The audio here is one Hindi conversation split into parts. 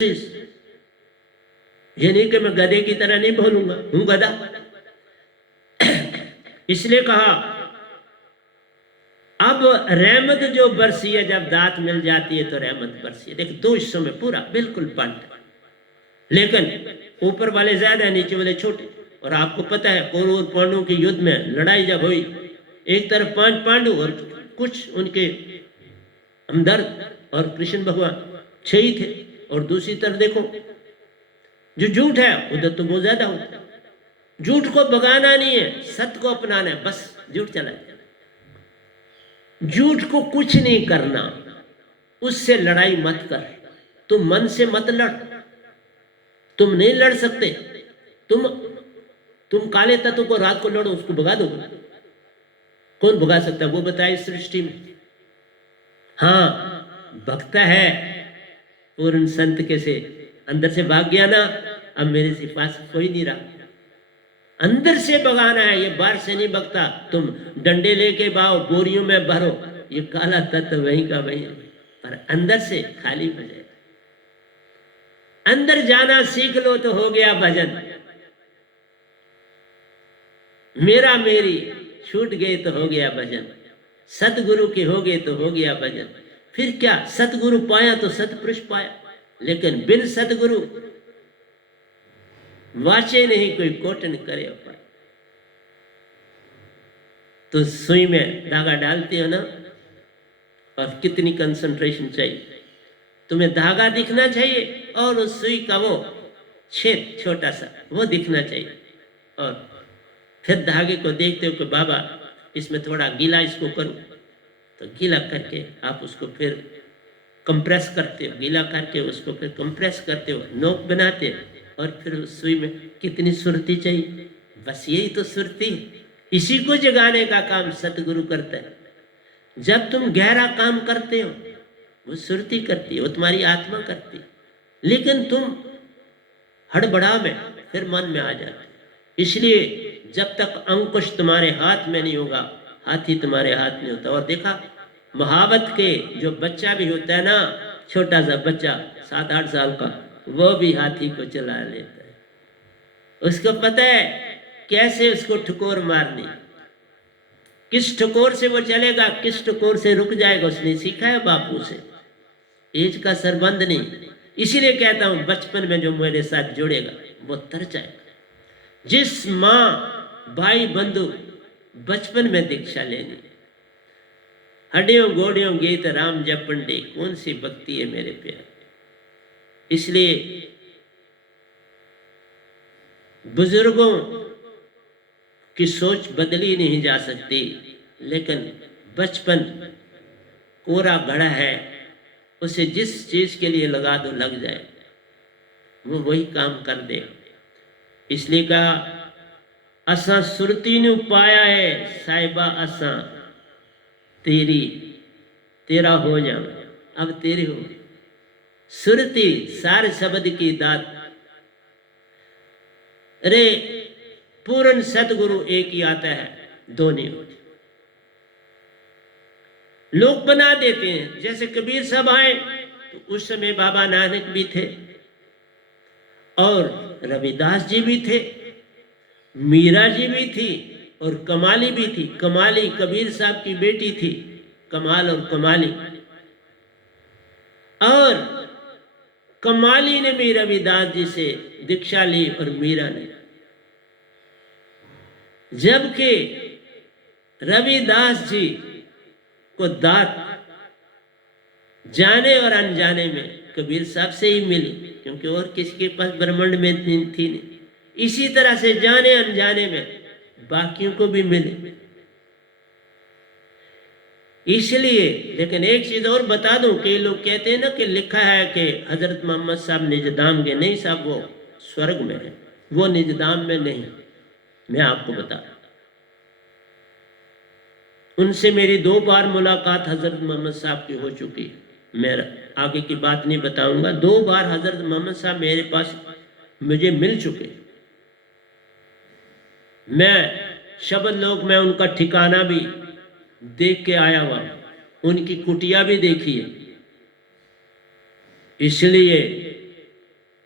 ये नहीं कि मैं गधे की तरह नहीं बोलूंगा, हूं गधा। इसलिए कहा अब रहमत जो बरसी है, जब दात मिल जाती है तो रहमत बरसी है। देख दो हिस्सों में पूरा बिल्कुल बंद, लेकिन ऊपर वाले ज्यादा है, नीचे वाले छोटे। और आपको पता है कौरव और पांडवों के युद्ध में लड़ाई जब हुई, एक तरफ 5 पांडु और कुछ उनके हमदर्द और कृष्ण भगवान 6 ही थे, और दूसरी तरफ देखो जो झूठ है उधर तो बहुत ज्यादा होता है। झूठ को भगाना नहीं है, सत्य को अपनाना है, बस झूठ चला जाए। झूठ को कुछ नहीं करना, उससे लड़ाई मत कर, तुम मन से मत लड़, तुम नहीं लड़ सकते। तुम काले तत्व को रात को लड़ो, उसको भगा दो, कौन भगा सकता है वो बताए इस सृष्टि में। हाँ भगता है पूर्ण संत के से अंदर से भाग गया ना, अब मेरे से पास कोई नहीं रहा। अंदर से भगाना है, ये बाहर से नहीं भगता। तुम डंडे लेके बाओ, बोरियों में भरो, ये काला तत्व वहीं का वहीं, पर अंदर से खाली हो जाए। अंदर जाना सीख लो तो हो गया भजन। मेरा मेरी छूट गए तो हो गया भजन, सतगुरु के हो गए तो हो गया भजन। फिर क्या, सतगुरु पाया तो सतपुरुष पाया, लेकिन बिन सतगुरु वाचे नहीं कोई कोटन करे अपार। तो सुई में धागा डालते हो ना, और कितनी कंसंट्रेशन चाहिए, तुम्हें धागा दिखना चाहिए और उस सुई का वो छेद छोटा सा वो दिखना चाहिए, और फिर धागे को देखते हो कि बाबा इसमें थोड़ा गीला इसको करूं, तो गीला करके आप उसको फिर कंप्रेस करते हो, गीला करके उसको फिर कंप्रेस करते हो, नोक बनाते हो, और फिर उस सुई में कितनी सुरती चाहिए, बस यही तो सुरती। इसी को जगाने का काम सतगुरु करता है। जब तुम गहरा काम करते हो वो सुरती करती है, वो तुम्हारी आत्मा करती है, लेकिन तुम हड़बड़ा में फिर मन में आ जाते। इसलिए जब तक अंकुश तुम्हारे हाथ में नहीं होगा, हाथी तुम्हारे हाथ में होता। और देखा महावत के जो बच्चा भी होता है ना, छोटा सा बच्चा 7-8 साल का, वो भी हाथी को चला लेता है। उसको पता है कैसे उसको ठुकोर मारनी, किस ठुकोर से वो चलेगा, किस ठुकोर से रुक जाएगा, उसने सीखा है बापू से। एज का सरबंध नहीं। इसीलिए कहता हूं बचपन में जो मेरे साथ जुड़ेगा वो तर जाएगा। जिस माँ भाई बंधु बचपन में दीक्षा लेनी, हड्डियों गोड़ियों गीत राम जपन डे, कौन सी भक्ति है मेरे प्यार। इसलिए बुजुर्गों की सोच बदली नहीं जा सकती, लेकिन बचपन कोरा बड़ा है, उसे जिस चीज के लिए लगा दो लग जाए, वो वही काम कर दे। इसलिए कहा असा सुरती नु पाया है साहिबा, असा तेरी तेरा हो जा, अब तेरी हो। सुरती सारे शब्द की दात। अरे पूर्ण सतगुरु एक ही आता है, दो नहीं होते। लोग बना देते हैं, जैसे कबीर साहब आए तो उस समय बाबा नानक भी थे, और रविदास जी भी थे, मीरा जी भी थी, और कमाली भी थी। कमाली कबीर साहब की बेटी थी, कमाल और कमाली। और कमाली ने भी रविदास जी से दीक्षा ली और मीरा ने, जबकि रविदास जी को दात जाने और अनजाने में कबीर साहब से ही मिली, क्योंकि और किसी के पास ब्रह्मांड में थी नहीं। इसी तरह से जाने अनजाने में बाकियों को भी मिले। इसलिए लेकिन एक चीज और बता दूं, कई लोग कहते हैं ना कि लिखा है कि हजरत मोहम्मद साहब निजदाम के, नहीं साहब वो स्वर्ग में है, वो निजदाम में नहीं। मैं आपको बता, उनसे मेरी 2 बार मुलाकात हजरत मोहम्मद साहब की हो चुकी है। मैं आगे की बात नहीं बताऊंगा। 2 बार हजरत मोहम्मद साहब मेरे पास मुझे मिल चुके। मैं शब्द लोक में उनका ठिकाना भी देख के आया हुआ, उनकी कुटिया भी देखी है। इसलिए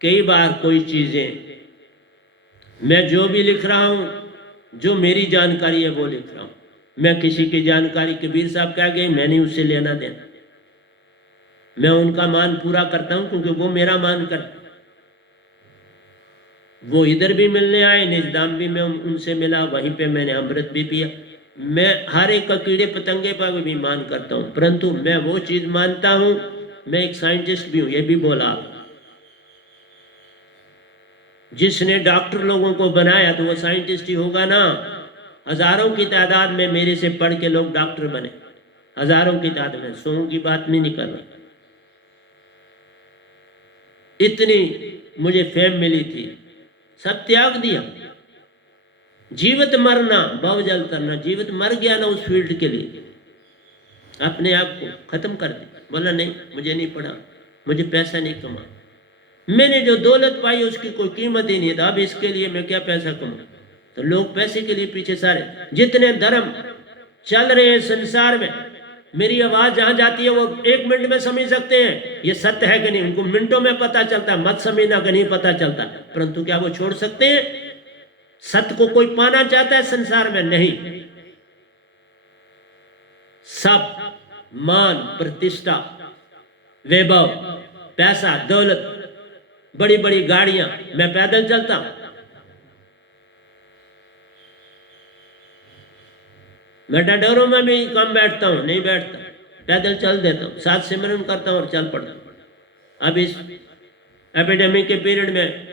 कई बार कोई चीज़ें मैं जो भी लिख रहा हूँ, जो मेरी जानकारी है वो लिख रहा हूँ। मैं किसी की जानकारी, कबीर साहब कह गए, मैं नहीं उससे लेना देना। मैं उनका मान पूरा करता हूँ क्योंकि वो मेरा मान करता। वो इधर भी मिलने आए, निजदाम भी मैं उनसे मिला, वहीं पे मैंने अमृत भी पिया। मैं हर एक का कीड़े पतंगे पर भी मान करता हूँ, परंतु मैं वो चीज़ मानता हूँ। मैं एक साइंटिस्ट भी हूँ, ये भी बोला। जिसने डॉक्टर लोगों को बनाया तो वो साइंटिस्ट ही होगा ना। हजारों की तादाद में मेरे से पढ़ के लोग डॉक्टर बने, हजारों की तादाद में, 100 की बात नहीं निकल रही। इतनी मुझे फेम मिली थी, सब त्याग दिया। जीवित मरना, भव जल तरना, जीवित मर गया ना उस फील्ड के लिए, अपने आप को खत्म कर दिया। बोला नहीं, मुझे नहीं पढ़ा, मुझे पैसा नहीं कमा, मैंने जो दौलत पाई उसकी कोई कीमत ही नहीं था, अब इसके लिए मैं क्या पैसा कमाऊं। तो लोग पैसे के लिए पीछे सारे, जितने धर्म चल रहे हैं संसार में, मेरी आवाज जहां जाती है वो 1 मिनट में समझ सकते हैं ये सत्य है कि नहीं, उनको मिनटों में पता चलता है, मत समझना कि नहीं पता चलता, परंतु क्या वो छोड़ सकते हैं? सत्य को कोई पाना चाहता है संसार में? नहीं। सब मान, प्रतिष्ठा, वैभव, पैसा, दौलत, बड़ी बड़ी गाड़ियां, मैं पैदल चलता हूं। मैं डडोरों में भी कम बैठता हूं, नहीं बैठता, पैदल चल देता हूं, साथ सिमरन करता हूं और चल पड़ता हूं। अब इस एपिडेमिक के पीरियड में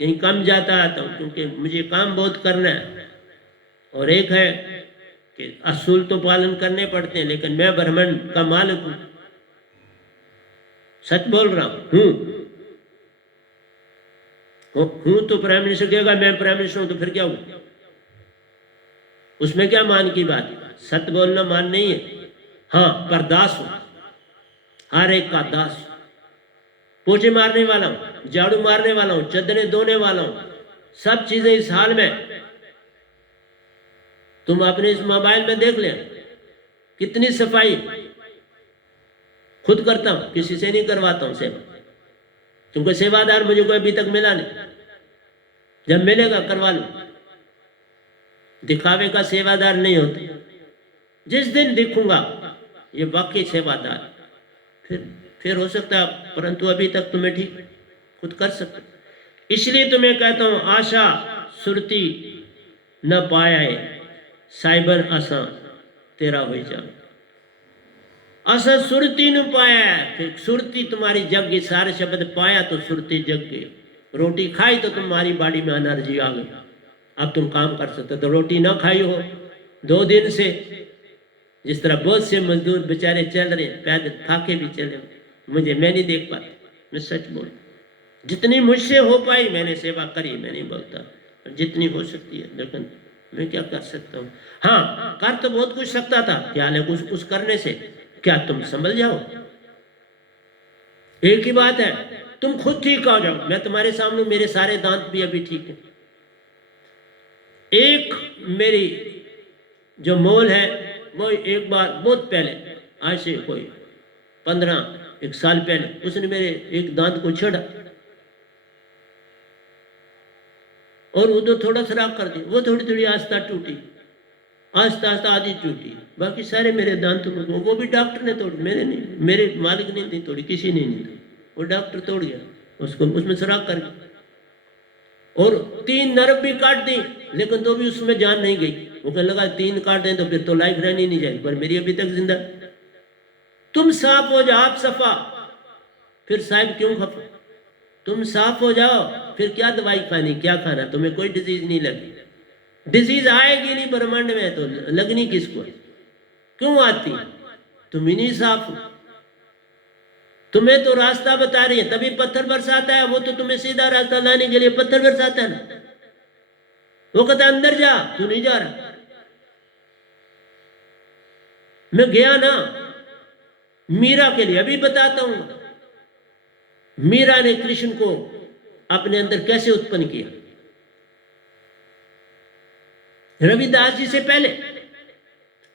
कहीं कम जाता आता हूं क्योंकि मुझे काम बहुत करना है, और एक है कि असूल तो पालन करने पड़ते हैं, लेकिन मैं ब्रह्मांड का मालिक हूं, सच बोल रहा हूं। हूं तो प्राइम मिनिस्टर कहेगा मैं प्राइम मिनिस्टर हूं, तो फिर क्या हुआ? उसमें क्या मान की बात? सत्य बोलना मान नहीं है। हाँ, पर दास हूं, हर एक का दास। पोछे मारने वाला हूं, झाड़ू मारने वाला हूं, चदरें धोने वाला हूं, सब चीजें इस हाल में। तुम अपने इस मोबाइल में देख ले कितनी सफाई खुद करता हूं, किसी से नहीं करवाता हूं सेवा, क्योंकि सेवादार मुझे कोई अभी तक मिला नहीं। जब मिलेगा करवा लो। दिखावे का सेवादार नहीं होते। जिस दिन दिखूंगा ये वाकई सेवादार, फिर हो सकता है, परंतु अभी तक तुम्हें ठीक खुद कर सकते। इसलिए तो मैं कहता हूं, आशा सुरती न पाया है, साइबर असा तेरा हो जा। असा सुरती न पाया है, फिर सुरती तुम्हारी जग गई। सारे शब्द पाया तो सुरती जग गई। रोटी खाई तो तुम्हारी बॉडी में एनर्जी आ गई, अब तुम काम कर सकते। तो रोटी ना खाई हो 2 दिन से, जिस तरह बहुत से मजदूर बेचारे चल रहे हैं, पैदल थाके भी चले, मैं नहीं देख पाता, मैं सच बोल। जितनी मुझसे हो पाई मैंने सेवा करी, मैं नहीं बोलता, जितनी हो सकती है, लेकिन मैं क्या कर सकता हूँ। हाँ, कर तो बहुत कुछ सकता था, क्या है कुछ करने से क्या तुम संभल जाओ? एक ही बात है, तुम खुद ठीक हो जाओ। मैं तुम्हारे सामने, मेरे सारे दांत भी अभी ठीक है। एक मेरी जो मोल है वो एक बार बहुत पहले, आज से कोई 15 साल पहले, उसने मेरे एक दांत को छेड़ा और वो तो थोड़ा सराख कर दी। वो थोड़ी थोड़ी आस्था टूटी, आस्ता आस्ता आधी टूटी, बाकी सारे मेरे दांतों को वो भी डॉक्टर ने तोड़ी, मेरे नहीं, मेरे मालिक ने नहीं तोड़ी, किसी ने नहीं तोड़ी, वो डॉक्टर तोड़ गया उसको, उसमें सुराख कर गया। और 3 नर्व भी काट दी, लेकिन तो भी उसमें जान नहीं गई। वो कहने लगा 3 काट दें तो फिर तो लाइफ रहनी नहीं जाएगी, पर मेरी अभी तक जिंदा। तुम साफ हो जाओ, आप सफा, फिर साहब क्यों खफा? तुम साफ हो जाओ, फिर क्या दवाई खानी, क्या खाना? तुम्हें कोई डिजीज नहीं लगी, डिजीज आएगी नहीं ब्रह्मांड में, तो लगनी किसको? क्यों आती? तुम ही नहीं साफ हो। तुम्हें तो रास्ता बता रही है, तभी पत्थर बरसाता है। वो तो तुम्हें सीधा रास्ता लाने के लिए पत्थर बरसाता है ना। वो कहता अंदर जा, तू नहीं जा रहा। मैं गया ना मीरा के लिए, अभी बताता हूं। मीरा ने कृष्ण को अपने अंदर कैसे उत्पन्न किया। रविदास जी से पहले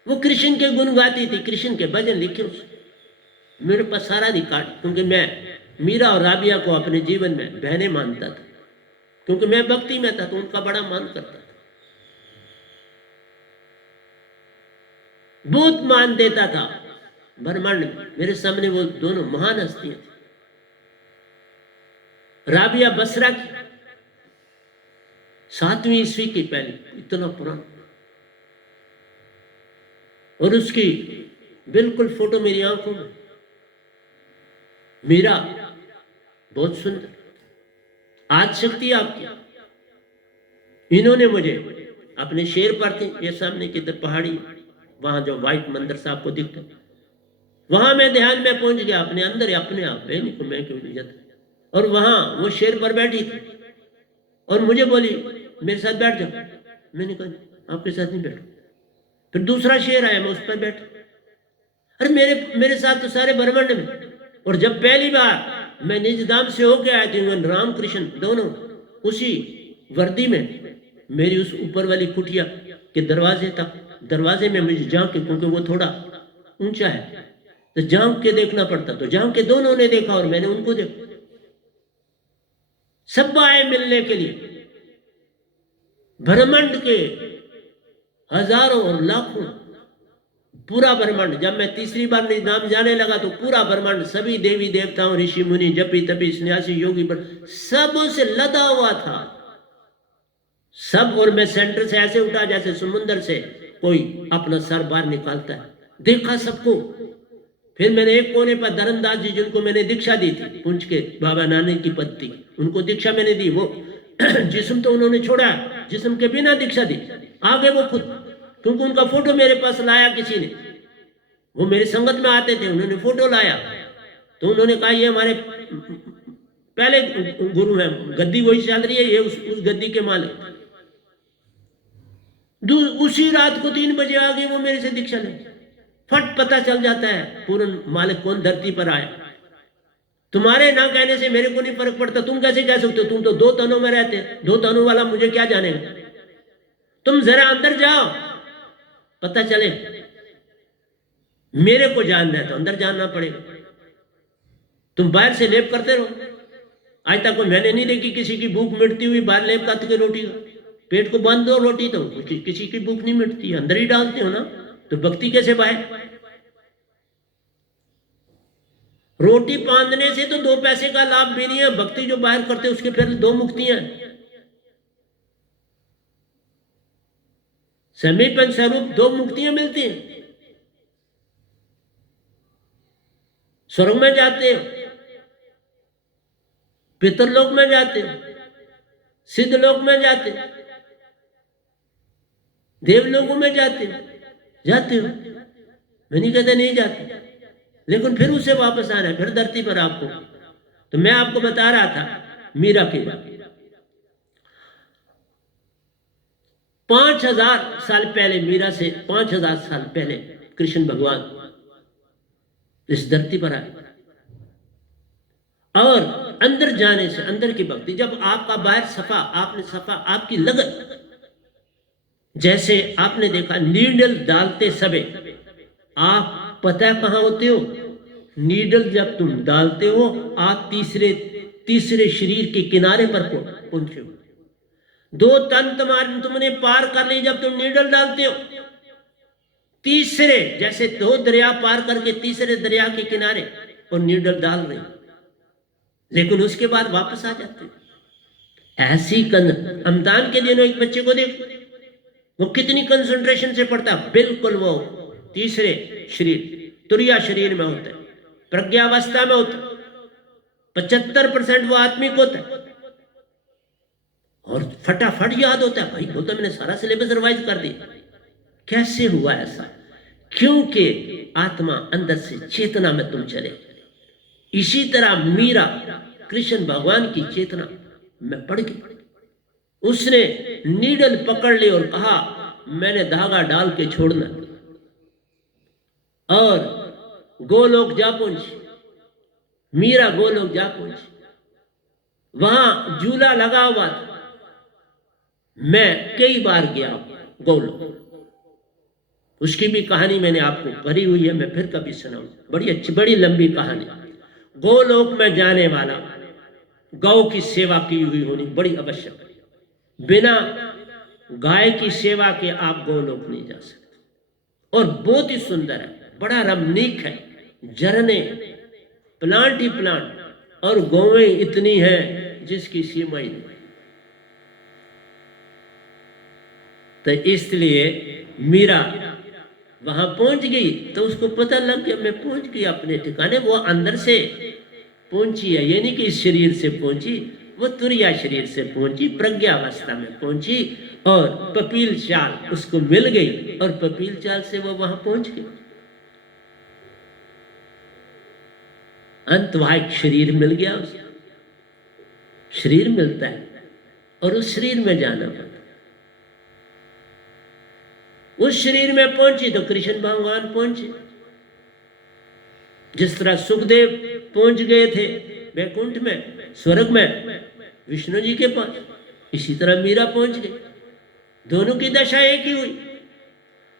वो कृष्ण के गुण गाती थी, कृष्ण के भजन लिखे उसने। मेरे पास सारा रिकॉर्ड, क्योंकि मैं मीरा और राबिया को अपने जीवन में बहनें मानता था, क्योंकि मैं भक्ति में था तो उनका बड़ा मान करता था, बहुत मान देता था। ब्रह्मांड में मेरे सामने वो दोनों महान हस्तियां थी। राबिया बसरा की 7वीं ईस्वी की पहले, इतना पुराना, और उसकी बिल्कुल फोटो मेरी आंखों में। मीरा बहुत सुंदर, आज शक्ति आपकी। इन्होंने मुझे अपने शेर पर थे, ये सामने की तरफ पहाड़ी, वहां जो व्हाइट मंदिर से आपको दिखता, वहां मैं ध्यान में पहुंच गया अपने अंदर, अपने आप में को मैं क्यों नहीं जाता। और वहां वो शेर पर बैठी थी और मुझे बोली मेरे साथ बैठ जाओ। मैंने कहा आपके साथ नहीं बैठू। फिर दूसरा शेर आया, मैं उस पर बैठा। अरे मेरे साथ तो सारे ब्रह्मांड में। और जब पहली बार मैं निज धाम से होके आया थी, राम कृष्ण दोनों उसी वर्दी में, मेरी उस ऊपर वाली कुटिया के दरवाजे था, दरवाजे में मुझे झांक के, क्योंकि वो थोड़ा ऊंचा है तो झांक के देखना पड़ता, तो झांक के दोनों ने देखा और मैंने उनको देखा। सब आए मिलने के लिए, ब्रह्मांड के हजारों और लाखों, पूरा ब्रह्मांड। जब मैं तीसरी बार नाम जाने लगा तो पूरा ब्रह्मांड, सभी देवी देवताओं, ऋषि मुनि, जपी तपी, सन्यासी, योगी, सब से लदा हुआ था सब। और मैं सेंटर से ऐसे उठा जैसे समुद्र से कोई अपना सर बाहर निकालता है, देखा सबको। फिर मैंने एक कोने पर धर्मदास जी, जिनको मैंने दीक्षा दी थी, पुंछ के बाबा नानक की पत्नी, उनको दीक्षा मैंने दी। वो जिस्म तो उन्होंने छोड़ा, जिस्म के बिना दीक्षा दी, आगे वो खुद, क्योंकि उनका फोटो मेरे पास लाया किसी ने, वो मेरी संगत में आते थे, उन्होंने फोटो लाया तो उन्होंने कहा ये हमारे पहले गुरु हैं, गद्दी वही चल रही है, ये उस गद्दी के मालिक। उसी रात को 3 बजे आगे वो मेरे से दीक्षा ले, फट पता चल जाता है पूर्ण मालिक कौन धरती पर आया। तुम्हारे ना कहने से मेरे को नहीं फर्क पड़ता, तुम कैसे कह सकते हो, तुम तो 2 तनों में रहते, 2 तनों वाला मुझे क्या जानेगा। तुम जरा अंदर जाओ, पता चले। मेरे को जानना है तो अंदर जानना पड़ेगा। तुम बाहर से लेप करते रहो। आज तक मैंने नहीं देखी किसी की भूख मिटती हुई बाहर लेप करते के रोटी का। पेट को बांध दो रोटी, तो किसी की भूख नहीं मिटती, अंदर ही डालते हो ना, तो भक्ति कैसे बाहर। रोटी बांधने से तो 2 पैसे का लाभ भी नहीं है, भक्ति जो बाहर करते उसके फिर 2 मुक्तियां। समीपन स्वरूप 2 मुक्तियां मिलती हैं। स्वर्ग में जाते हो, पितरलोक में जाते हो, सिद्धलोक में जाते हो, देवलोकों में जाते हो। मैं नहीं कहता नहीं जाते, लेकिन फिर उसे वापस आना है, फिर धरती पर आपको। तो मैं आपको बता रहा था मीरा की बात। 5000 साल पहले, मीरा से 5000 साल पहले कृष्ण भगवान इस धरती पर आए। और अंदर जाने से, अंदर की भक्ति, जब आपका बाहर सफा, आपने सफा, आपकी लगन, जैसे आपने देखा नीडल डालते समय आप पता कहां होते हो। नीडल जब तुम डालते हो आप तीसरे शरीर के किनारे पर पहुंचे हो। 2 तन तुमने पार कर ली जब तुम नीडल डालते हो। तीसरे, जैसे 2 दरिया पार करके तीसरे दरिया के किनारे और नीडल डाल रहे, लेकिन उसके बाद वापस आ जाते हो। ऐसी रमजान के दिनों एक बच्चे को देखो, वो कितनी कंसंट्रेशन से पढ़ता, बिल्कुल वो तीसरे शरीर, तुरिया शरीर में होता है, प्रज्ञावस्था में होता है, 75% वो आत्मिक होता है और फटाफट याद होता है। भाई वो तो मैंने सारा सिलेबस रिवाइज कर दिया। कैसे हुआ ऐसा? क्योंकि आत्मा अंदर से चेतना में तुम चले। इसी तरह मीरा कृष्ण भगवान की चेतना में पड़ गई। उसने नीडल पकड़ ली और कहा मैंने धागा डाल के छोड़ना, और गोलोक जा पहुंची। मीरा गोलोक जा पहुंची, वहां झूला लगा हुआ था। मैं कई बार गया गोलोक, उसकी भी कहानी मैंने आपको भरी हुई है, मैं फिर कभी सुनाऊं। बड़ी अच्छी, बड़ी लंबी कहानी। गोलोक में जाने वाला गौ की सेवा की हुई होनी बड़ी आवश्यक है। बिना गाय की सेवा के आप गोलोक नहीं जा सकते। और बहुत ही सुंदर है, बड़ा रमणीक है, झरने, प्लांट ही प्लांट, और गौवें इतनी हैं जिसकी सीमा ही नहीं। तो इसलिए मीरा वहां पहुंच गई तो उसको पता लग गया मैं पहुंच गई अपने ठिकाने। वो अंदर से पहुंची है, ये नहीं कि इस शरीर से पहुंची, वो तुरिया शरीर से पहुंची, प्रज्ञावस्था में पहुंची, और पपील चाल उसको मिल गई, और पपील चाल से वो वहां पहुंच गई। अंतवाहिक शरीर मिल गया उसको, शरीर मिलता है और उस शरीर में जाना पड़ता। उस शरीर में पहुंची तो कृष्ण भगवान पहुंचे। जिस तरह सुखदेव पहुंच गए थे वैकुंठ में, स्वर्ग में, विष्णु जी के पास, इसी तरह मीरा पहुंच गई। दोनों की दशा एक ही हुई।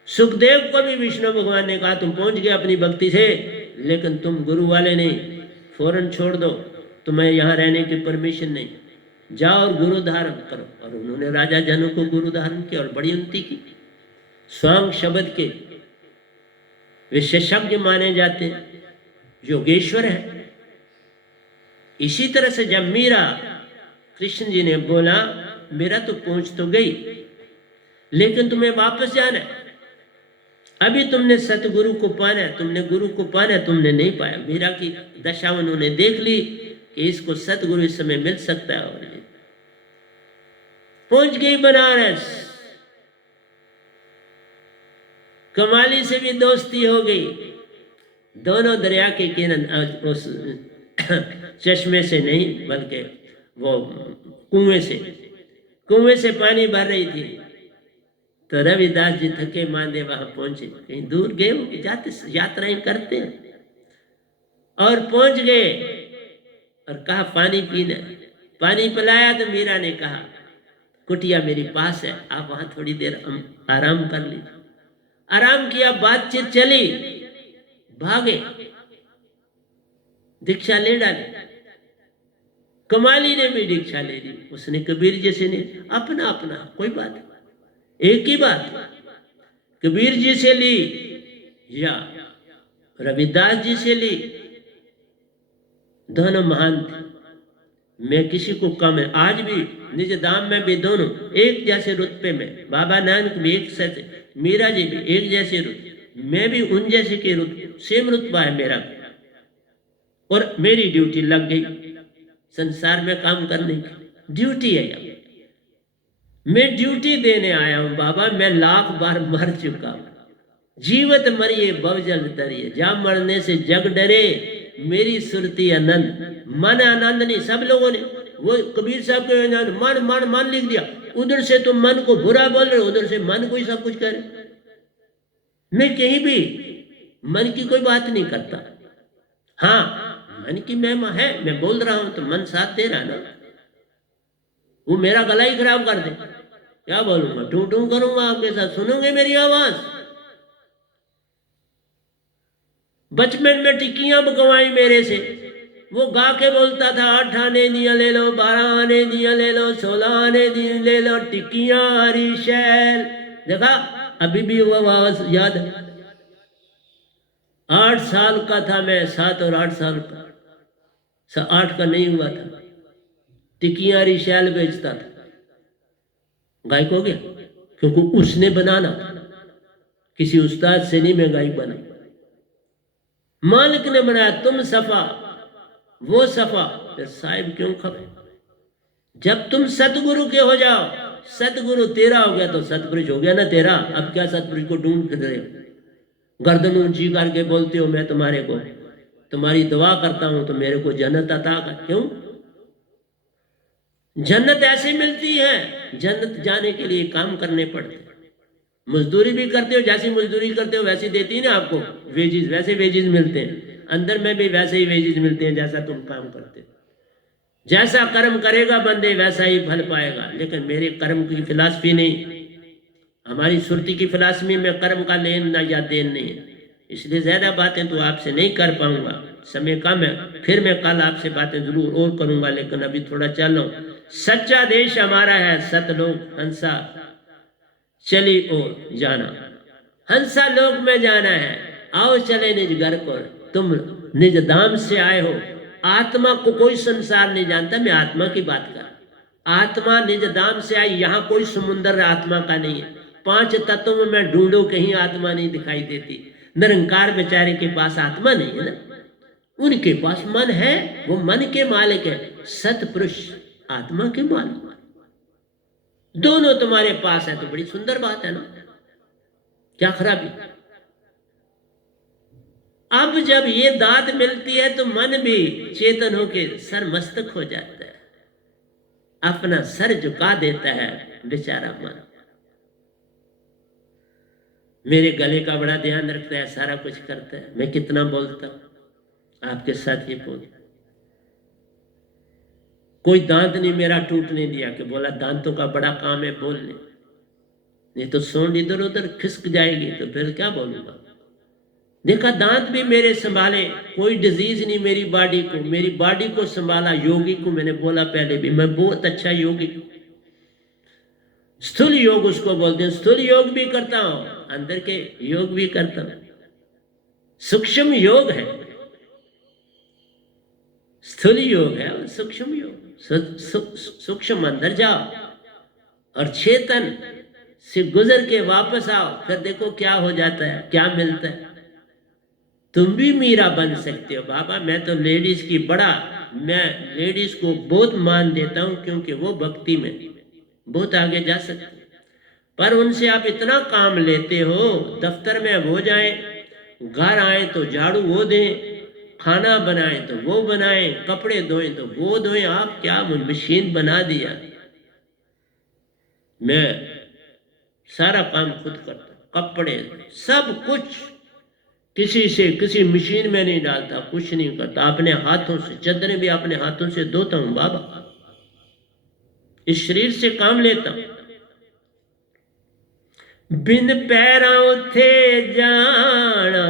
सुखदेव को भी विष्णु भगवान ने कहा तुम पहुंच गए अपनी भक्ति से, लेकिन तुम गुरु वाले नहीं, फौरन छोड़ दो, तुम्हें यहाँ रहने की परमिशन नहीं, जाओ और गुरु धारण करो। और उन्होंने राजा जनों को गुरु धारण किया और बड़ी उन्नति की। स्वांग शब्द के विशेषज्ञ माने जाते हैं, योगेश्वर है। इसी तरह से जब मीरा, कृष्ण जी ने बोला मेरा तो पहुंच तो गई, लेकिन तुम्हें वापस जाना है, अभी तुमने सतगुरु को पाना है, तुमने गुरु को पाना है, तुमने नहीं पाया। मीरा की दशा उन्होंने देख ली कि इसको सतगुरु इस समय मिल सकता है, और पहुंच गई बनारस। कमाली से भी दोस्ती हो गई, दोनों दरिया के किनारे, उस चश्मे से नहीं बल्कि वो कुएं से पानी भर रही थी। तो रविदास जी थके मांदे वहां पहुंचे, कहीं दूर गए हो, जाते यात्राएं करते हैं, और पहुंच गए और कहा पानी पीना। पानी पिलाया तो मीरा ने कहा कुटिया मेरी पास है, आप वहां थोड़ी देर आराम कर लीजिए। आराम किया, बातचीत चली, भागे, दीक्षा ले डाली। कमाली ने भी दीक्षा ले ली, उसने कबीर जैसे ने अपना अपना, कोई बात, एक ही बात, कबीर जी से ली या रविदास जी से ली, दोनों महान थे। मैं किसी को कम है, आज भी निज धाम में भी दोनों एक जैसे रुतबे में, बाबा नानक भी एक से, मीरा जी भी एक जैसे रुतबे, मैं भी उन जैसे के रुतबे, सेम रुतबा है मेरा। और मेरी ड्यूटी लग गई संसार में काम करने की, ड्यूटी है, मैं ड्यूटी देने आया हूं बाबा। मैं लाख बार मर चुका हूं, जीवत मरिए बहुजल तरिए, जा मरने से जग डरे, मेरी सुरती आनंद, मन आनंद नहीं। सब लोगों ने वो कबीर साहब के मन मन मन लिख दिया, उधर से तुम मन को बुरा बोल रहे हो, उधर से मन को ही सब कुछ करे। मैं कहीं भी मन की कोई बात नहीं करता। हाँ, मन की महिमा है, मैं बोल रहा हूं तो मन साथ दे रहा ना, वो मेरा गला ही खराब कर दे, क्या बोलूंगा, टू टू करूंगा आपके साथ, सुनोगे मेरी आवाज। बचपन में टिक्कियां बकवाई मेरे से, वो गा के बोलता था 8 आने दिया ले लो, 12 आने दिया ले लो, 16 आने दिया ले लो, टिक्कियां हरी शैल। देखा, अभी भी वो आवाज याद है। 8 साल का था मैं, 7 और 8 साल का, 8 का नहीं हुआ था, टिक्कियां हरी शैल बेचता था। गायक हो गया क्योंकि उसने बनाना, किसी उस्ताद से नहीं मैं गायक बना, मालिक ने बनाया। तुम सफा वो सफा, फिर साहिब क्यों खपे। जब तुम सतगुरु के हो जाओ, सतगुरु तेरा हो गया तो सतपुरुष हो गया ना तेरा। अब क्या सतपुरुष को ढूंढ कर रहे हो, गर्दन ऊंची करके बोलते हो मैं तुम्हारे को, तुम्हारी दुआ करता हूं तो मेरे को जन्नत अता कर। क्यों? जन्नत ऐसे मिलती है, जन्नत जाने के लिए काम करने पड़ते हैं। मजदूरी भी करते हो, जैसी मजदूरी करते हो वैसी देती है ना आपको वेजिज, वैसे वेजिज मिलते हैं। अंदर में भी वैसे ही वेजिज मिलते हैं जैसा तुम काम करते हो। जैसा कर्म करेगा बंदे वैसा ही फल पाएगा। लेकिन मेरे कर्म की फिलॉसफी नहीं, हमारी सुरती की फिलॉसफी में कर्म का लेन ना या देन नहीं है, इसलिए ज्यादा बातें तो आपसे नहीं कर पाऊंगा। समय कम है, फिर मैं कल आपसे बातें जरूर और करूंगा, लेकिन अभी थोड़ा चल रहा हूं। सच्चा देश हमारा है, सतलोक हंसा चली और जाना। हंसा लोक में जाना है, आओ चले निज घर को। तुम निज धाम से आए हो। आत्मा को कोई संसार नहीं जानता, मैं आत्मा की बात कर। आत्मा निज धाम से आई, यहां कोई समुंदर आत्मा का नहीं है। 5 तत्वों में ढूंढो, कहीं आत्मा नहीं दिखाई देती। निरंकार बेचारे के पास आत्मा नहीं है ना, उनके पास मन है, वो मन के मालिक है। सतपुरुष आत्मा के मालिक, दोनों तुम्हारे पास है तो बड़ी सुंदर बात है ना, क्या खराबी। अब जब ये दात मिलती है तो मन भी चेतन होके सर मस्तक हो जाता है, अपना सर झुका देता है बेचारा मन। मेरे गले का बड़ा ध्यान रखता है, सारा कुछ करता है। मैं कितना बोलता हूं आपके साथ, ये बोल कोई दांत नहीं मेरा टूटने दिया कि बोला दांतों का बड़ा काम है बोलने, नहीं तो सोंड इधर उधर खिसक जाएगी तो फिर क्या बोलूंगा। देखा दांत भी मेरे संभाले, कोई डिजीज नहीं मेरी बॉडी को, मेरी बॉडी को संभाला योगी को। मैंने बोला पहले भी, मैं बहुत अच्छा योगी, स्थूल योग उसको बोलते हैं। स्थूल योग भी करता हूं, अंदर के योग भी करता हूं। सूक्ष्म योग है, स्थूल योग है और सूक्ष्म योग। सूक्ष्म अंदर जाओ और चेतन से गुजर के वापस आओ, फिर देखो क्या हो जाता है, क्या मिलता है। तुम भी मीरा बन सकते हो बाबा। मैं तो लेडीज की मैं लेडीज को बहुत मान देता हूं, क्योंकि वो भक्ति में बहुत आगे जा सकते, पर उनसे आप इतना काम लेते हो। दफ्तर में वो जाए, घर आए तो झाड़ू वो दें, खाना बनाए तो वो बनाए, कपड़े धोए तो वो धोए। आप क्या मशीन बना दिया। मैं सारा काम खुद करता, कपड़े सब कुछ, किसी मशीन में नहीं डालता, कुछ नहीं करता, अपने हाथों से। चादरें भी अपने हाथों से धोता हूं बाबा, इस शरीर से काम लेता हूं। बिन पैरों थे जाना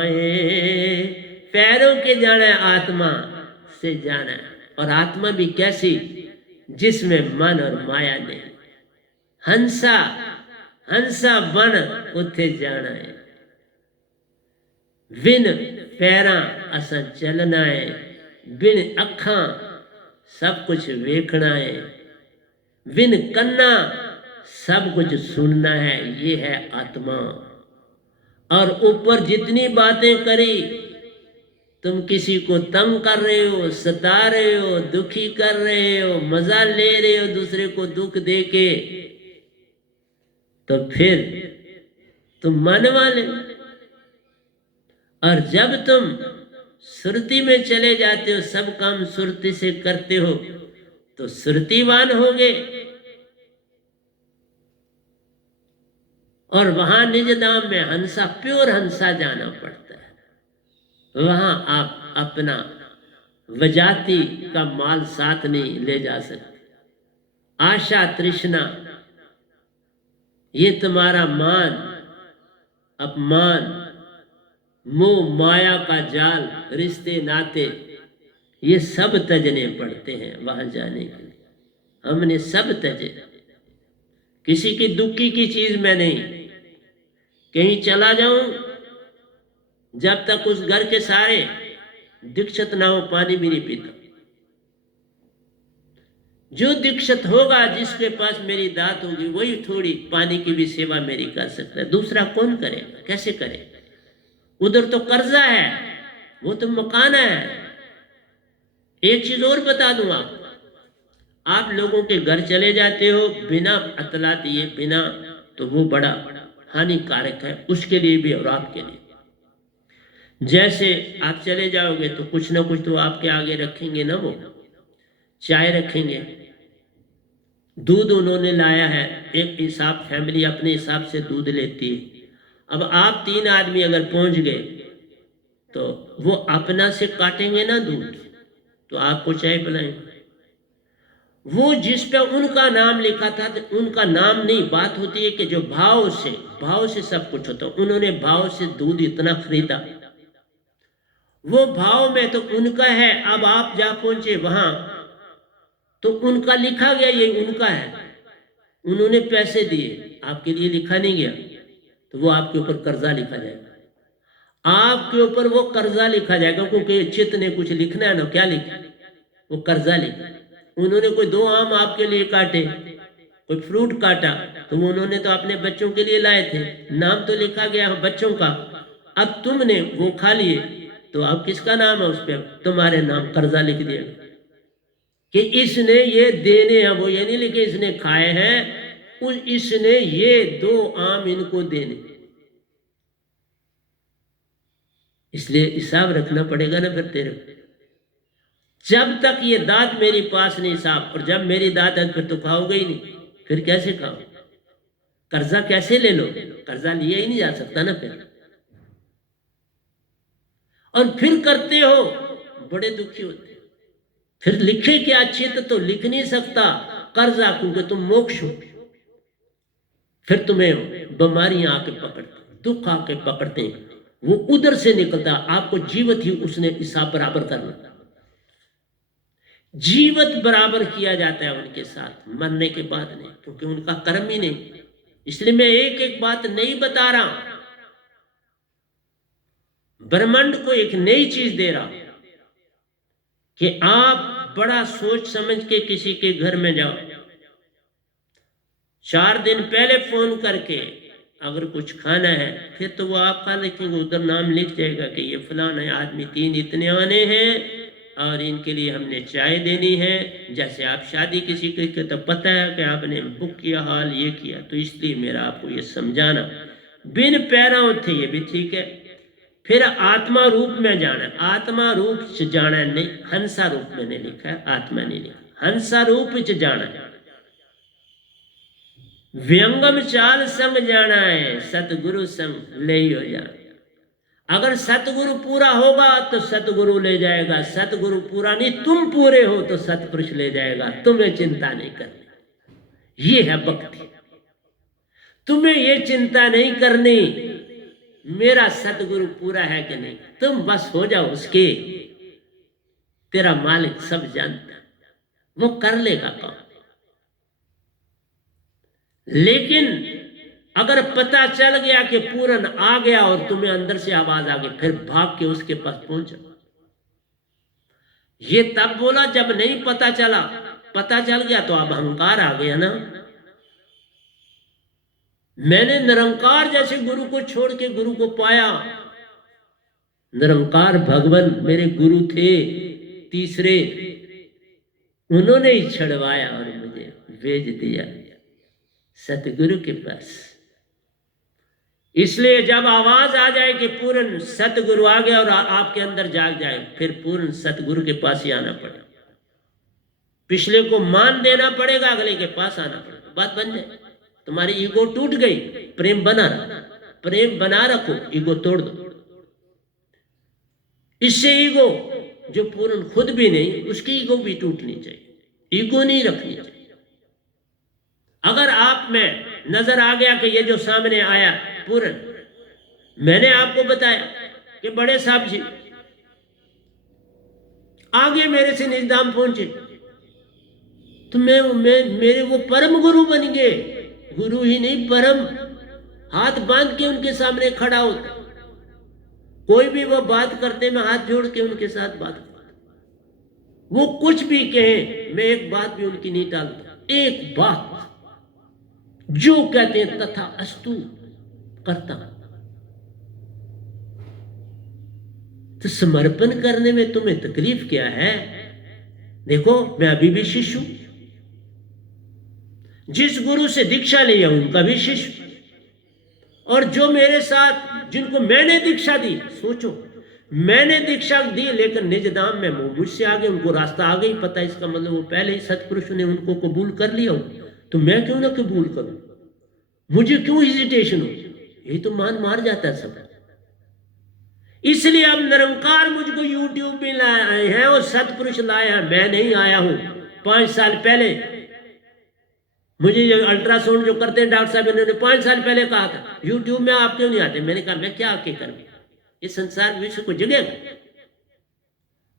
है, पैरों के जाना है, आत्मा से जाना है। और आत्मा भी कैसी, जिसमें मन और माया नहीं। हंसा हंसा बन उथे जाना है, बिन पैरा असा चलना है, बिन अखा सब कुछ वेखना है, बिन कन्ना सब कुछ सुनना है। ये है आत्मा। और ऊपर जितनी बातें करी, तुम किसी को तंग कर रहे हो, सता रहे हो, दुखी कर रहे हो, मजा ले रहे हो दूसरे को दुख देके, तो फिर तुम मन वाले। और जब तुम सुरती में चले जाते हो, सब काम सुरती से करते हो, तो सुरतीवान होगे। और वहां निज धाम में हंसा, प्योर हंसा जाना पड़ता है। वहां आप अपना वजाती का माल साथ नहीं ले जा सकते। आशा तृष्णा, ये तुम्हारा मान अपमान, मोह माया का जाल, रिश्ते नाते, ये सब तजने पड़ते हैं वहां जाने के लिए। हमने सब तजे, किसी की दुखी की चीज में नहीं। कहीं चला जाऊं, जब तक उस घर के सारे दीक्षित ना हो, पानी भी नहीं पीता। जो दीक्षित होगा, जिसके पास मेरी दात होगी, वही थोड़ी पानी की भी सेवा मेरी कर सकता है। दूसरा कौन करेगा, कैसे करेगा। उधर तो कर्जा है, वो तो मकान है। एक चीज और बता दूं, आप लोगों के घर चले जाते हो बिना अतला दिए, बिना, तो वो बड़ा हानिकारक है उसके लिए भी और आपके लिए। जैसे आप चले जाओगे तो कुछ ना कुछ तो आपके आगे रखेंगे ना, वो चाय रखेंगे, दूध उन्होंने लाया है, एक हिसाब, फैमिली अपने हिसाब से दूध लेती है। अब आप 3 आदमी अगर पहुंच गए तो वो अपना से काटेंगे ना दूध, तो आपको चाय पिलाएंगे। वो जिस पे उनका नाम लिखा था, तो उनका नाम नहीं, बात होती है कि जो भाव से सब कुछ होता है। उन्होंने भाव से दूध इतना खरीदा, वो भाव में तो उनका है। अब आप जा पहुंचे वहां तो उनका लिखा गया, ये उनका है, उन्होंने पैसे दिए, आपके लिए लिखा नहीं गया, तो वो आपके ऊपर कर्जा लिखा जाएगा। आपके ऊपर वो कर्जा लिखा जाएगा, क्योंकि चित्त ने कुछ लिखना है ना, क्या लिखा, वो कर्जा लिखा। उन्होंने कोई 2 आम आपके लिए काटे, कोई फ्रूट काटा, तो उन्होंने तो अपने बच्चों के लिए लाए थे, नाम तो लिखा गया बच्चों का। अब तुमने वो खा लिए, तो अब किसका नाम है उस पर, तुम्हारे नाम कर्जा लिख दिया कि इसने ये देने हैं, वो ये नहीं लिखे इसने खाए हैं, इसने ये 2 आम इनको देने। इसलिए हिसाब रखना पड़ेगा ना फिर तेरे को। जब तक ये दांत मेरे पास नहीं साफ, और जब मेरी दांत है फिर तो खाओगे ही नहीं, फिर कैसे खाओ, कर्जा कैसे ले लो, कर्जा लिया ही नहीं जा सकता ना फिर। और फिर करते हो, बड़े दुखी होते, फिर लिखे क्या, चित्त तो लिख नहीं सकता कर्जा, क्योंकि तुम मोक्ष हो। फिर तुम्हें बीमारियां आके पकड़ती, दुख आके पकड़ते हैं, वो उधर से निकलता, आपको जीवित ही उसने हिसाब बराबर करना, जीवित बराबर किया जाता है उनके साथ, मरने के बाद नहीं, क्योंकि उनका कर्म ही नहीं। इसलिए मैं एक एक बात नहीं बता रहा, ब्रह्मांड को एक नई चीज दे रहा कि आप बड़ा सोच समझ के किसी के घर में जाओ, 4 दिन पहले फोन करके अगर कुछ खाना है, फिर तो वो आप खा लिखेंगे, उधर नाम लिख जाएगा कि ये फलाना आदमी 3 इतने आने हैं और इनके लिए हमने चाय देनी है। जैसे आप शादी किसी के तो पता है कि आपने बुक किया, हाल ये किया, तो इसलिए मेरा आपको ये समझाना, बिन पैरों थे ये भी ठीक है। फिर आत्मा रूप में जाना, आत्मा रूप से जाना नहीं, हंसा रूप में नहीं लिखा है, आत्मा नहीं लिखा, हंसा रूप से जाना है। व्यंगम चाल संग जाना है, सतगुरु संग ले हो जाना। अगर सतगुरु पूरा होगा तो सतगुरु ले जाएगा, सतगुरु पूरा नहीं, तुम पूरे हो तो सतपुरुष ले जाएगा, तुम्हें चिंता नहीं करनी। ये है भक्ति, तुम्हें ये चिंता नहीं करनी मेरा सतगुरु पूरा है कि नहीं, तुम बस हो जाओ उसके, तेरा मालिक सब जानता, वो कर लेगा काम। लेकिन अगर पता चल गया कि पूरन आ गया और तुम्हें अंदर से आवाज आ गई, फिर भाग के उसके पास पहुंचो। ये तब बोला जब नहीं पता चला, पता चल गया तो अब अहंकार आ गया ना। मैंने निरंकार जैसे गुरु को छोड़ के गुरु को पाया, निरंकार भगवान मेरे गुरु थे तीसरे, उन्होंने ही छड़वाया और मुझे भेज दिया सतगुरु के पास। इसलिए जब आवाज आ जाए कि पूर्ण सतगुरु आ गया और आपके अंदर जाग जाए, फिर पूर्ण सतगुरु के पास ही आना पड़ेगा। पिछले को मान देना पड़ेगा, अगले के पास आना पड़ेगा, बात बन जाए। तुम्हारी ईगो टूट गई, प्रेम बना रखो, प्रेम बना रखो, ईगो तोड़ दो। इससे ईगो जो पूर्ण खुद भी नहीं, उसकी ईगो भी टूटनी चाहिए, ईगो नहीं रखनी चाहिए। अगर आप में नजर आ गया कि ये जो सामने आया पूर्ण, मैंने आपको बताया कि बड़े साहब जी आगे मेरे से निजधाम पहुंचे, तो मैं मेरे वो परम गुरु बन गए, गुरु ही नहीं परम। हाथ बांध के उनके सामने खड़ा होता, कोई भी वो बात करते मैं हाथ जोड़ के उनके साथ बात करता, वो कुछ भी कहें मैं एक बात भी उनकी नहीं टालता, एक बात जो कहते हैं तथा अस्तु करता। तो समर्पण करने में तुम्हें तकलीफ क्या है? देखो मैं अभी भी शिष्य हूं, जिस गुरु से दीक्षा लिया उनका भी शिष्य, और जो मेरे साथ जिनको मैंने दीक्षा दी, सोचो मैंने दीक्षा दी लेकिन निज धाम में मुझसे आगे, उनको रास्ता आगे ही पता, इसका मतलब वो पहले ही सतपुरुष ने उनको कबूल कर लिया हो, तो मैं क्यों ना कबूल करूं, मुझे क्यों हेजिटेशन हो? यही तो मान मार जाता है सब। इसलिए अब निरंकार मुझको यूट्यूब में लाए हैं और सतपुरुष लाए हैं, मैं नहीं आया हूं। 5 साल पहले मुझे ये अल्ट्रासाउंड जो करते हैं डॉक्टर साहब, इन्होंने 5 साल पहले कहा था यूट्यूब में आप क्यों नहीं आते? मैंने कहा मैं क्या आके करूं, इस संसार विश्व को जगेगा,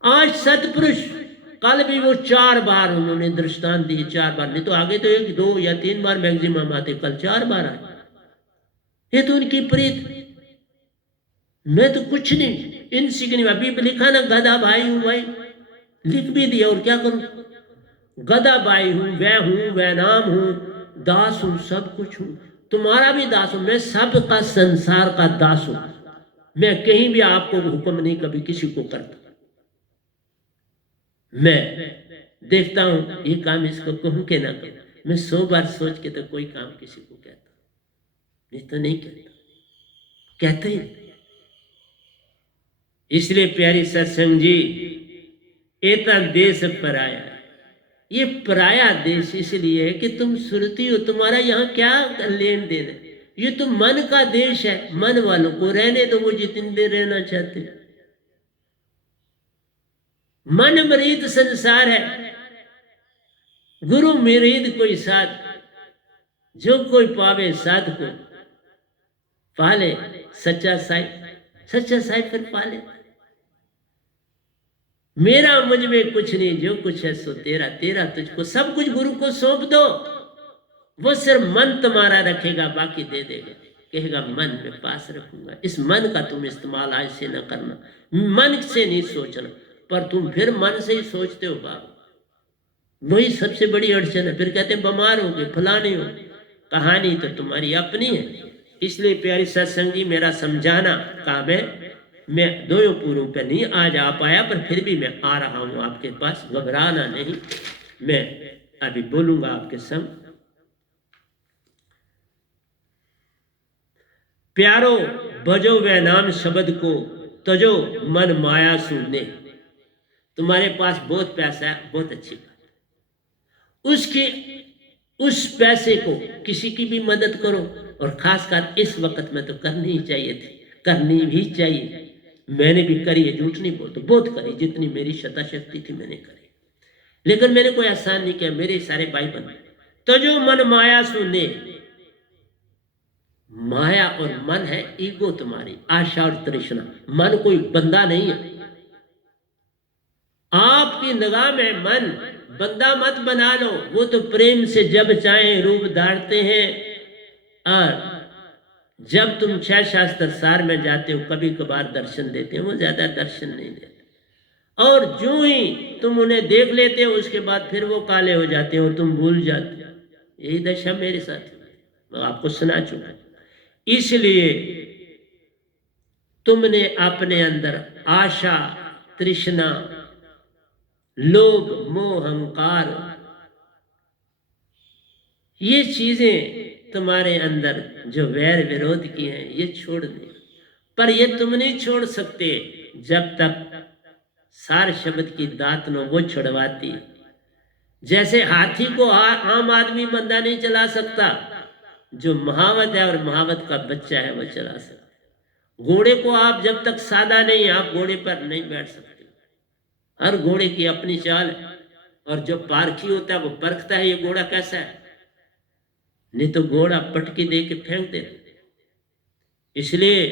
आज सतपुरुष, कल भी वो 4 बार उन्होंने दृष्टांत दिए, 4 बार, नहीं तो आगे तो 1 2 या 3 बार मैक्सिमम आते, कल 4 बार आए। ये तो उनकी प्रीत। मैं तो कुछ नहीं, इनसिग्निफिकेंट। अभी लिखा ना, गधा भाई हूं भाई, लिख भी दिया, और क्या करूं? गधा भाई हूं, वह नाम हूं, दास हूं, सब कुछ हूं, तुम्हारा भी दास हूं, मैं सबका संसार का दास हूं। मैं कहीं भी आपको हुक्म नहीं कभी किसी को करता। मैं देखता हूं ये काम इसको कहूं कि ना कहूं, मैं 100 बार सोच के तो कोई काम किसी को कहता, नहीं तो नहीं कहता, कहते ही। इसलिए प्यारी सत्संग जी, एता देश पराया, ये पराया देश इसलिए है कि तुम सुरती हो, तुम्हारा यहाँ क्या लेन देन है? ये तो मन का देश है, मन वालों को रहने दो, वो जितनी देर रहना चाहते। मन मरीद संसार है, गुरु मरीद कोई साथ, जो कोई पावे साध को पाले सच्चा साहिब, सच्चा साहिब फिर पाले। मेरा मुझ में कुछ नहीं, जो कुछ है सो तेरा, तेरा तुझको, सब कुछ गुरु को सौंप दो, वो सिर्फ मन तुम्हारा रखेगा, बाकी दे देगा, कहेगा मन में पास रखूंगा। इस मन का तुम इस्तेमाल आज से न करना, मन से नहीं सोचना, पर तुम फिर मन से ही सोचते हो बाबा, वही सबसे बड़ी अड़चन है। फिर कहते बीमार हो गए, फलाने हो, कहानी तो तुम्हारी अपनी है। इसलिए प्यारी सत्संग जी, मेरा समझाना काम है। मैं 2 पूर्वों पे नहीं आज आ पाया, पर फिर भी मैं आ रहा हूं आपके पास, घबराना नहीं, मैं अभी बोलूंगा आपके संग। प्यारो बजो वे नाम शब्द को, तजो मन माया सुनने। तुम्हारे पास बहुत पैसा है, बहुत अच्छी बात है, उसकी उस पैसे को किसी की भी मदद करो, और खासकर इस वक्त में तो करनी ही चाहिए थी, करनी भी चाहिए। मैंने भी करी है, झूठ नहीं बोलता, बहुत करी, जितनी मेरी शता शक्ति थी मैंने करी, लेकिन मैंने कोई आसान नहीं किया, मेरे सारे भाई बन। तो जो मन माया सुने, माया और मन है ईगो तुम्हारी, आशा और तृष्णा। मन कोई बंदा नहीं है, आपकी निगाह में मन बंदा मत बना लो, वो तो प्रेम से जब चाहे रूप धारते हैं। और जब तुम 6 शास्त्र सार में जाते हो, कभी कभार दर्शन देते हो, वो ज्यादा दर्शन नहीं देते, और जो ही तुम उन्हें देख लेते हो उसके बाद फिर वो काले हो जाते हो और तुम भूल जाते हो। यही दशा मेरे साथ मैं आपको सुना चुका। इसलिए तुमने अपने अंदर आशा, तृष्णा, लोभ, मोह, अहंकार, ये चीजें तुम्हारे अंदर जो वैर विरोध की हैं, ये छोड़ दे। पर ये तुम नहीं छोड़ सकते जब तक सार शब्द की दात न वो छुड़वाती। जैसे हाथी को आम आदमी बंदा नहीं चला सकता, जो महावत है और महावत का बच्चा है वो चला सकता। घोड़े को आप जब तक सादा नहीं, आप घोड़े पर नहीं बैठ सकते। हर घोड़े की अपनी चाल है, और जो पारखी होता है वो परखता है ये घोड़ा कैसा है, नहीं तो घोड़ा पटकी दे के फेंक देता। इसलिए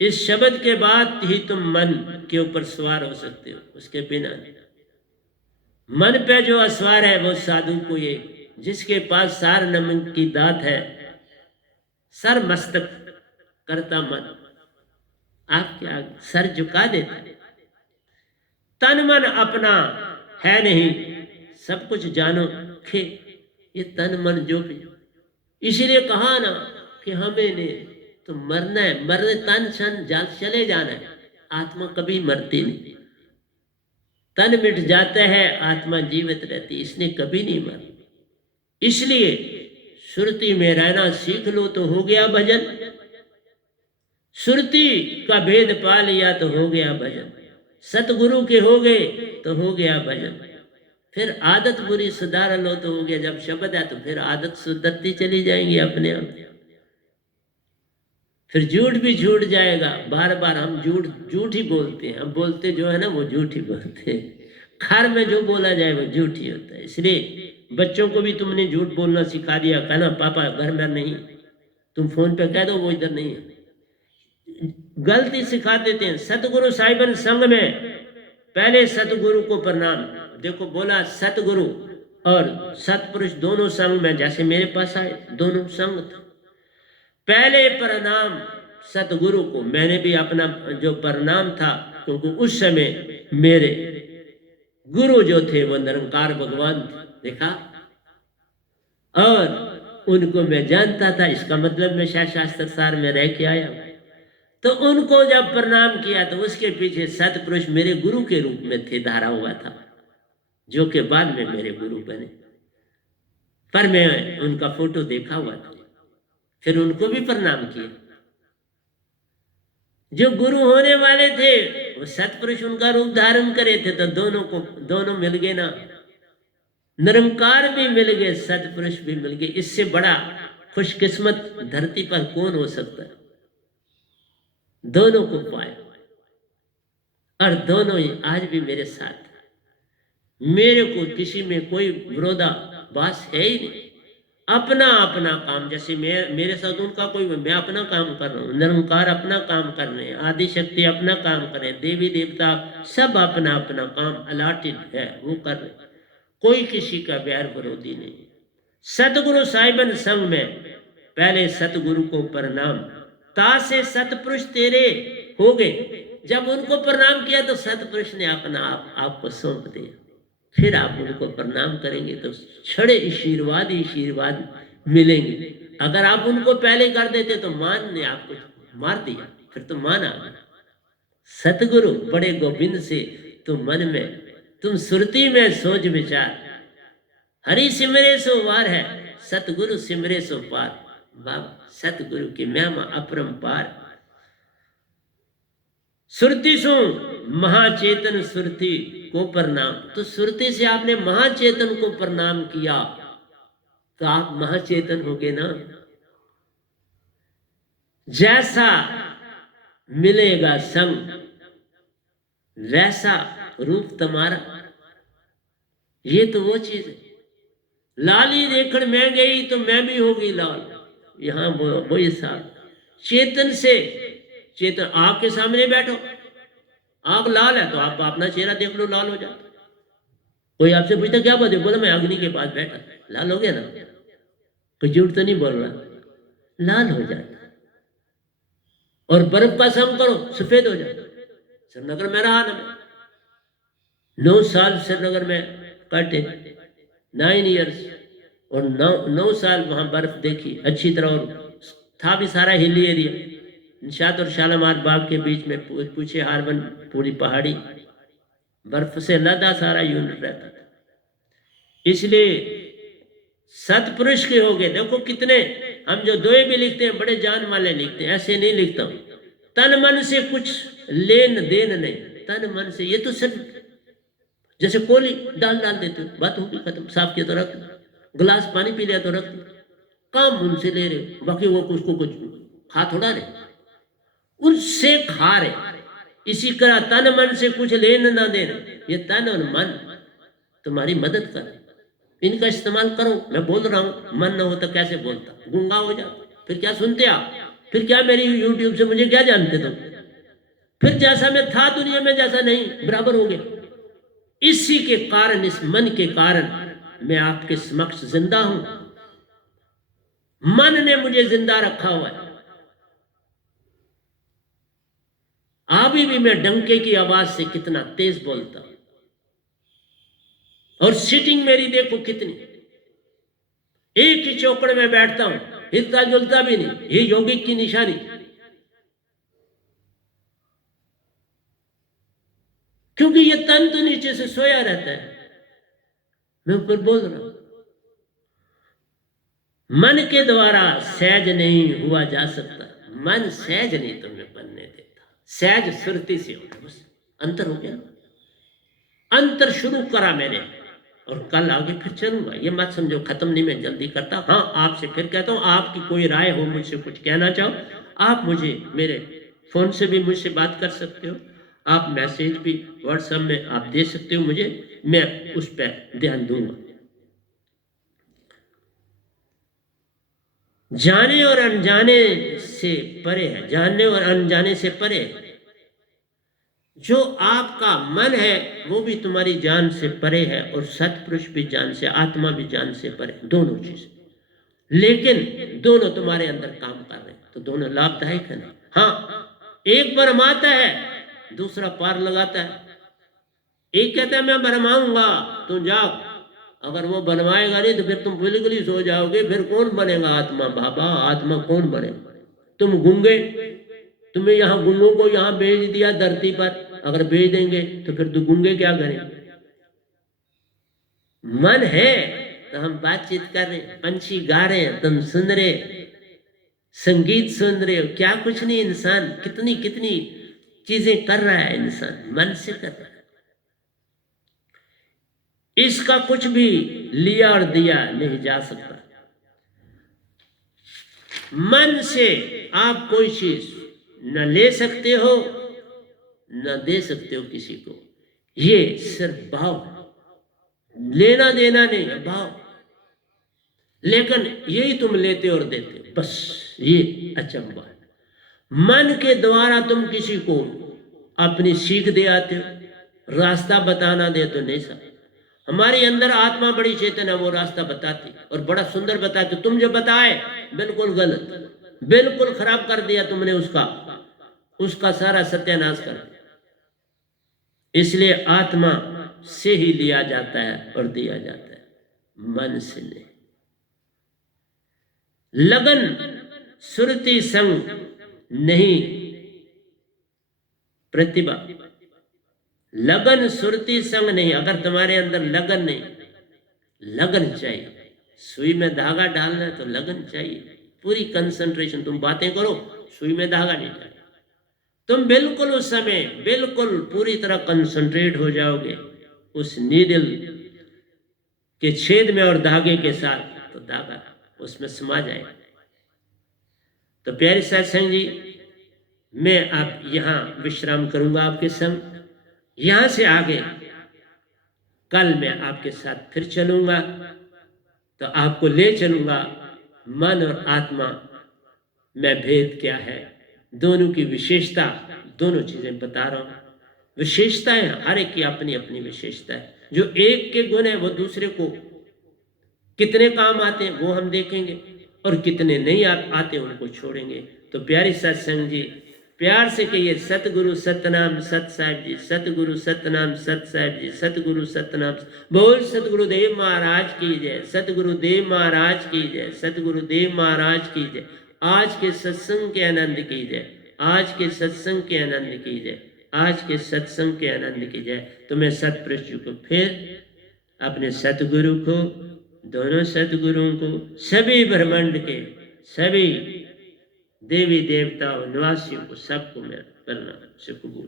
इस शब्द के बाद ही तुम मन के ऊपर सवार हो सकते हो, उसके बिना नहीं। मन पे जो असवार है वो साधु को ये, जिसके पास सार नमन की दात है, सर मस्तक करता मन आपके आगे सर झुका देता। तन मन अपना है नहीं, सब कुछ जानो खे, ये तन मन जो भी। इसीलिए कहा ना कि हमें ने तो मरना है, मरने तन शन चले जाना है, आत्मा कभी मरती नहीं। तन मिट जाता है, आत्मा जीवित रहती, इसने कभी नहीं मर। इसलिए सुरती में रहना सीख लो तो हो गया भजन, सुरती का भेद पा लिया तो हो गया भजन, सतगुरु के हो गए तो हो गया भजन। फिर आदत बुरी सुधार लो तो हो गया। जब शब्द है तो फिर आदत सुधरती चली जाएंगी अपने आप। फिर झूठ भी छूट जाएगा। बार बार हम झूठ ही बोलते हैं, हम बोलते जो है ना वो झूठ ही बोलते हैं। घर में जो बोला जाए वो झूठ ही होता है। इसलिए बच्चों को भी तुमने झूठ बोलना सिखा दिया, कहना पापा घर में नहीं, तुम फोन पे कह दो वो इधर नहीं है, गलती सिखा देते हैं। सतगुरु साहिबन संग में पहले सतगुरु को प्रणाम। देखो बोला सतगुरु और सतपुरुष दोनों संग में, जैसे मेरे पास आए दोनों संग थे। पहले प्रणाम सतगुरु को, मैंने भी अपना जो प्रणाम था, क्योंकि उस समय मेरे गुरु जो थे वो निरंकार भगवान थे, देखा, और उनको मैं जानता था। इसका मतलब मैं शास्त्र सार में रह के आया। तो उनको जब प्रणाम किया तो उसके पीछे सतपुरुष मेरे गुरु के रूप में थे, धारा हुआ था, जो कि बाद में मेरे गुरु बने। पर मैं उनका फोटो देखा हुआ था, फिर उनको भी प्रणाम किया। जो गुरु होने वाले थे वो सतपुरुष उनका रूप धारण करे थे, तो दोनों मिल गए ना, निरंकार भी मिल गए, सतपुरुष भी मिल गए। इससे बड़ा खुशकिस्मत धरती पर कौन हो सकता है? दोनों को पाया, और दोनों ही आज भी मेरे साथ। मेरे को किसी में कोई विरोधाभास है ही नहीं। अपना अपना काम, जैसे मेरे साथ उनका कोई, मैं अपना काम कर रहा हूँ, निरंकार अपना काम कर रहे हैं, आदि शक्ति अपना काम कर रहे हैं, देवी देवता सब अपना अपना काम अलाटेड है वो कर रहे हैं। कोई किसी का बैर विरोधी नहीं। सतगुरु साहिबन संग में पहले सतगुरु को प्रणाम, तासे सतपुरुष तेरे हो गए। जब उनको प्रणाम किया तो सतपुरुष ने अपना आपको सौंप दिया। फिर आप उनको प्रणाम करेंगे तो छड़े आशीर्वाद ही आशीर्वाद मिलेंगे। अगर आप उनको पहले कर देते तो मान ने आपको मार दिया, फिर तो मान आ गया। सतगुरु बड़े गोविंद से तुम मन में, तुम सुरती में सोच विचार, हरि सिमरे सो वार है, सतगुरु सिमरे सो पार। बाबा सतगुरु की महिमा अपरंपार। सुरती सु महाचेतन सुरती को प्रणाम। तो सुरती से आपने महाचेतन को प्रणाम किया तो आप महाचेतन हो गए ना। जैसा मिलेगा संग वैसा रूप तुम्हारा, ये तो वो चीज है। लाली देखण मैं गई तो मैं भी होगी लाल, यहां वो साथ चेतन से। चेतन आग के सामने बैठो, आग लाल है तो आप अपना चेहरा देख लो, लाल हो जाता। कोई आपसे पूछता क्या बात है, बोला मैं अग्नि के पास बैठा, लाल हो गया ना। कोई झूठ तो नहीं बोल रहा, लाल हो जाता। और बर्फ का सम करो सफेद हो जाता। श्रीनगर में रहा ना, 9 साल श्रीनगर में काटे, 9 इयर्स, और 9 साल वहां बर्फ देखी अच्छी तरह। और था भी सारा हिली एरिया, निशात और शालामार बाग के बीच में पूछे हारबन, पूरी पहाड़ी बर्फ से लदा सारा यूनिट रहता था। इसलिए सतपुरुष के हो गए। देखो कितने, हम जो दोए भी लिखते हैं बड़े जान वाले लिखते हैं, ऐसे नहीं लिखता हूं। तन मन से कुछ लेन देन नहीं, तन मन से। ये तो सिर्फ जैसे कोली डाल देते हो, बात होगी खत्म, साफ किया तो रख, गिलास पानी पी लिया तो रख, काम उनसे ले रहे, बाकी वो कुछ खा थोड़ा रहे, उससे खा रहे। इसी तरह तन मन से कुछ लेन ना देना। ये तन और मन तुम्हारी मदद कर, इनका इस्तेमाल करो। मैं बोल रहा हूं, मन ना हो तो कैसे बोलता, गूंगा हो जाता। फिर क्या सुनते आप, फिर क्या मेरी यूट्यूब से मुझे क्या जानते तुम? फिर जैसा मैं था दुनिया में जैसा नहीं, बराबर हो गया। इसी के कारण, इस मन के कारण मैं आपके समक्ष जिंदा हूं। मन ने मुझे जिंदा रखा हुआ है। अभी भी मैं डंके की आवाज से कितना तेज बोलता हूं, और सिटिंग मेरी देखो कितनी, एक ही चौकड़ में बैठता हूं, हिलता जुलता भी नहीं। ये योगिक की निशानी। क्योंकि ये तन तो नीचे से सोया रहता है, मैं ऊपर बोल रहा हूं। मन के द्वारा सहज नहीं हुआ जा सकता। मन सहज नहीं तुम्हें बनने देता, सहज सुरती से होगा, बस अंतर हो गया। अंतर शुरू करा मैंने, और कल आगे फिर चलूंगा। ये मत समझो खत्म नहीं, मैं जल्दी करता। हाँ, आपसे फिर कहता हूं, आपकी कोई राय हो, मुझसे कुछ कहना चाहो, आप मुझे मेरे फोन से भी मुझसे बात कर सकते हो। आप मैसेज भी व्हाट्सएप में आप दे सकते हो मुझे, मैं उस पर ध्यान दूंगा। जाने और अनजाने से परे है, जानने और अनजाने से परे है। जो आपका मन है वो भी तुम्हारी जान से परे है, और सतपुरुष भी जान से, आत्मा भी जान से परे, दोनों चीजें, लेकिन दोनों तुम्हारे अंदर काम कर रहे हैं, तो दोनों लाभदायक है ना। हाँ, एक भरमाता है, दूसरा पार लगाता है। एक कहता है मैं भरमाऊंगा, तुम जाओ, अगर वो बनवाएगा नहीं तो फिर तुम बिल्कुल ही सो जाओगे, फिर कौन बनेगा आत्मा? बाबा, आत्मा कौन बनेगा? तुम गूंगे, तुम्हें यहाँ गूंगों को यहाँ भेज दिया धरती पर, अगर भेज देंगे तो फिर तो गूंगे क्या करें? मन है तो हम बातचीत कर रहे हैं, पंछी गा रहे हैं, तुम सुन रहे, संगीत सुन रहे हो, क्या कुछ नहीं। इंसान कितनी कितनी चीजें कर रहा है, इंसान मन से कर रहा है। इसका कुछ भी लिया और दिया नहीं जा सकता। मन से आप कोई चीज न ले सकते हो न दे सकते हो किसी को, ये सिर्फ भाव है, लेना देना नहीं है, भाव। लेकिन यही तुम लेते और देते हो, बस ये अचंभा है। मन के द्वारा तुम किसी को अपनी सीख दे आते हो, रास्ता बताना दे तो नहीं सकते। हमारे अंदर आत्मा बड़ी चेतन है, वो रास्ता बताती और बड़ा सुंदर बताती। तुम जो बताए बिल्कुल गलत, बिल्कुल खराब कर दिया तुमने, उसका सारा सत्यानाश कर दिया। इसलिए आत्मा से ही लिया जाता है और दिया जाता है, मन से नहीं। लगन सुरति संग नहीं प्रतिभा, लगन सुरति संग नहीं। अगर तुम्हारे अंदर लगन नहीं, लगन चाहिए। सुई में धागा डालना है तो लगन चाहिए, पूरी कंसंट्रेशन। तुम बातें करो, सुई में धागा नहीं डालना, तुम बिल्कुल उस समय बिल्कुल पूरी तरह कंसंट्रेट हो जाओगे उस नीडल के छेद में और धागे के साथ, तो धागा उसमें समा जाएगा। तो प्यारे सत्संग जी, मैं आप यहाँ विश्राम करूंगा आपके संग। यहां से आगे कल मैं आपके साथ फिर चलूंगा, तो आपको ले चलूंगा मन और आत्मा में भेद क्या है, दोनों की विशेषता, दोनों चीजें बता रहा हूं। विशेषताएं हर एक की अपनी अपनी विशेषता है। जो एक के गुण है वो दूसरे को कितने काम आते हैं वो हम देखेंगे, और कितने नहीं आते उनको छोड़ेंगे। तो प्यारी सत्संग जी, प्यार से कहिए सतगुरु सतनाम सत साहिब जी, सतगुरु सतनाम सत साहिब जी, सतगुरु सतनाम। बोल सतगुरुदेव महाराज की जय, सतगुरुदेव महाराज की जय, सतगुरुदेव महाराज की जय। आज के सत्संग के आनंद की जय, आज के सत्संग के आनंद की जय, आज के सत्संग के आनंद की जय। तो मैं सतपुरुष को फिर अपने सतगुरु को, दोनों सतगुरुओं को, सभी ब्रह्मांड के सभी देवी देवताओं निवासियों को, सबको मैं प्रणाम से कबूल।